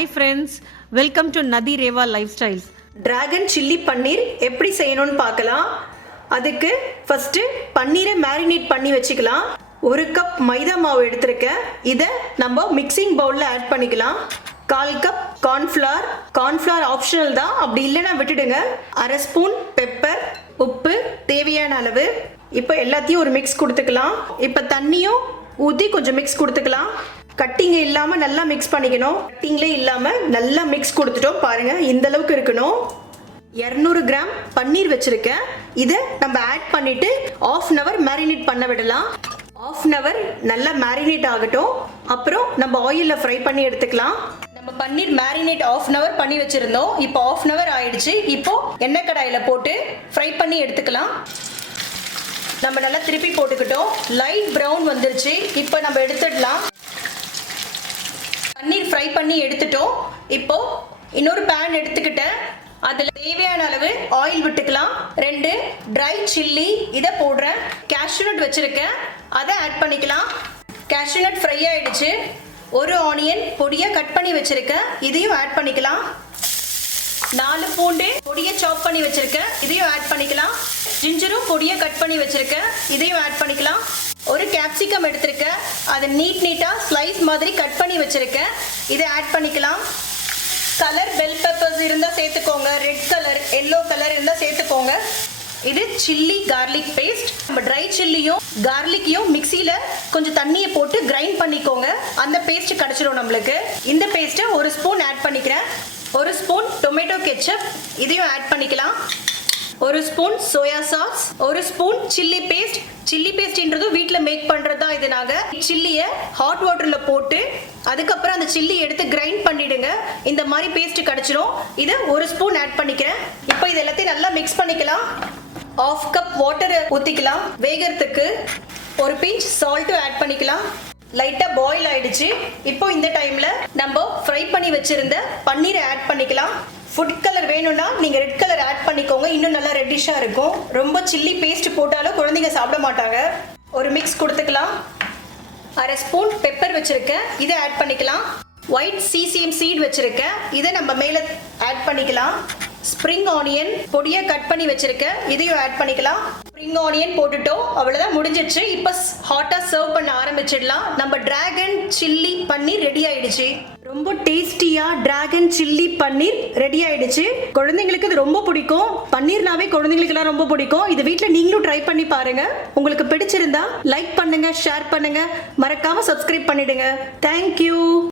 Hi friends welcome to Nadhi Reva lifestyles dragon chilli paneer எப்படி செய்யணும்னு பார்க்கலாம். அதுக்கு ஃபஸ்ட்டு பன்னீரை மேரினேட் பண்ணி வச்சுக்கலாம். ஒரு கப் மைதா மாவு எடுத்திருக்கேன். இதை நம்ம மிக்சிங் பவுலில் ஆட் பண்ணிக்கலாம். கால் கப் கார்ன்ஃப்ளவர் கார்ன்ஃப்ளவர் ஆப்ஷனல் தான். அப்படி இல்லைன்னா விட்டுடுங்க. அரை ஸ்பூன் பெப்பர் உப்பு தேவையான அளவு. இப்போ எல்லாத்தையும் ஒரு மிக்ஸ் கொடுத்துக்கலாம். இப்போ தண்ணியும் ஊற்றி கொஞ்சம் மிக்ஸ் கொடுத்துக்கலாம். கட்டிங்க இல்லாமல் நல்லா மிக்ஸ் பண்ணிக்கணும். கட்டிங்லே இல்லாமல் நல்லா மிக்ஸ் கொடுத்துட்டோம். பாருங்க இந்த அளவுக்கு இருக்கணும். இரநூறு கிராம் பன்னீர் வச்சிருக்கேன். இதை நம்ம ஆட் பண்ணிட்டு ஆஃப் அன் அவர் மேரினேட் பண்ண விடலாம். ஆஃப் அன் அவர் நல்லா மேரினேட் ஆகட்டும். அப்புறம் நம்ம ஆயிலில் ஃப்ரை பண்ணி எடுத்துக்கலாம். நம்ம paneer marinate of an hour பண்ணி வச்சிருந்தோம். இப்போ ஆஃப் அன் அவர் ஆயிடுச்சு. இப்போ எண்ணெய் கடாயில் போட்டு ஃப்ரை பண்ணி எடுத்துக்கலாம். நம்ம நல்லா திருப்பி போட்டுக்கிட்டோம். லைட் ப்ரௌன் வந்துருச்சு. இப்போ நம்ம எடுத்துடலாம். ஃப்ரை பண்ணி எடுத்துட்டோம். இப்போ இன்னொரு பேன் எடுத்துக்கிட்டேன். அதில் தேவையான அளவு ஆயில் விட்டுக்கலாம். ரெண்டு ட்ரை சில்லி இதை போடுறேன். கேஷ்யூநட் வச்சுருக்கேன். அதை ஆட் பண்ணிக்கலாம். கேஷ்யூநட் ஃப்ரை ஆயிடுச்சு. ஒரு ஆனியன் பொடியை கட் பண்ணி வச்சுருக்கேன். இதையும் ஆட் பண்ணிக்கலாம். நாலு பூண்டு பொடியை சாப் பண்ணி வச்சிருக்கேன். இதையும் ஆட் பண்ணிக்கலாம். ஜிஞ்சரும் பொடியை கட் பண்ணி வச்சிருக்கேன். இதையும் ஆட் பண்ணிக்கலாம். ஒரு கேப்சிகம் எடுத்திருக்கேன் அதை நீட் நீட்டாக ஸ்லைஸ் மாதிரி கட் பண்ணி வச்சுருக்கேன் இதை ஆட் பண்ணிக்கலாம். கலர் பெல் பெப்பர்ஸ் இருந்தால் சேர்த்துக்கோங்க. ரெட் கலர் எல்லோ கலர் இருந்தால் சேர்த்துக்கோங்க. இது சில்லி கார்லிக் பேஸ்ட் நம்ம ட்ரை சில்லியும் கார்லிக்கையும் மிக்சியில் கொஞ்சம் தண்ணியை போட்டு கிரைண்ட் பண்ணிக்கோங்க. அந்த பேஸ்ட் கிடச்சிரும் நம்மளுக்கு. இந்த பேஸ்ட்டை ஒரு ஸ்பூன் ஆட் பண்ணிக்கிறேன். ஒரு ஸ்பூன் டொமேட்டோ கெச்சப் இதையும் ஆட் பண்ணிக்கலாம். ஒரு ஸ்பூன் சோயா சாஸ் ஒரு ஸ்பூன் சில்லி பேஸ்ட் சில்லி பேஸ்ட்ன்றது வீட்டில் மேக் பண்ணுறது தான் இது நாங்கள் சில்லியை ஹாட் வாட்டரில் போட்டு அதுக்கப்புறம் அந்த சில்லி எடுத்து கிரைண்ட் பண்ணிடுங்க. இந்த மாதிரி பேஸ்ட் கிடச்சிரும். இதை ஒரு ஸ்பூன் ஆட் பண்ணிக்கிறேன். இப்போ இது எல்லாத்தையும் நல்லா மிக்ஸ் பண்ணிக்கலாம். ஆஃப் கப் வாட்டர் ஊற்றிக்கலாம் வேகிறதுக்கு ஒரு பிஞ்ச் சால்ட்டும் ஆட் பண்ணிக்கலாம். லைட்டாக பாயில் ஆயிடுச்சு. இப்போ இந்த டைமில் நம்ம ஃப்ரை பண்ணி வச்சுருந்த பன்னீரை ஆட் பண்ணிக்கலாம். ஃபுட் கலர் வேணும்னா நீங்கள் ரெட் கலர் ஆட் பண்ணிக்கோங்க. இன்னும் நல்லா ரெட்டிஷாக இருக்கும். ரொம்ப சில்லி பேஸ்ட் போட்டாலும் குழந்தைங்க சாப்பிட மாட்டாங்க. ஒரு மிக்ஸ் கொடுத்துக்கலாம். அரை ஸ்பூன் பெப்பர் வச்சுருக்கேன். இதை ஆட் பண்ணிக்கலாம். ஒயிட் சிசிஎம் சீட் வச்சுருக்கேன். இதை நம்ம மேலே ஆட் பண்ணிக்கலாம். ஸ்ப்ரிங் ஆனியன் பொடியை கட் பண்ணி வச்சுருக்கேன். இதையும் ஆட் பண்ணிக்கலாம். ஸ்ப்ரிங் ஆனியன் போட்டுட்டோம். அவ்வளோதான் முடிஞ்சிடுச்சு. இப்போ ஹாட்டாக சர்வ் பண்ண ஆரம்பிச்சிடலாம். நம்ம டிராகன் சில்லி பண்ணி ரெடி ஆயிடுச்சு. ரொம்ப டேஸ்டியா டிராகன் சில்லி பன்னீர் ரெடி ஆயிடுச்சு. குழந்தைங்களுக்கு இது ரொம்ப பிடிக்கும். பன்னீர்னாவே குழந்தைங்களுக்குலாம் ரொம்ப பிடிக்கும். இது வீட்டில் நீங்களும் ட்ரை பண்ணி பாருங்க. உங்களுக்கு பிடிச்சிருந்தா லைக் பண்ணுங்க ஷேர் பண்ணுங்க. மறக்காம சப்ஸ்கிரைப் பண்ணிடுங்க. தேங்க்யூ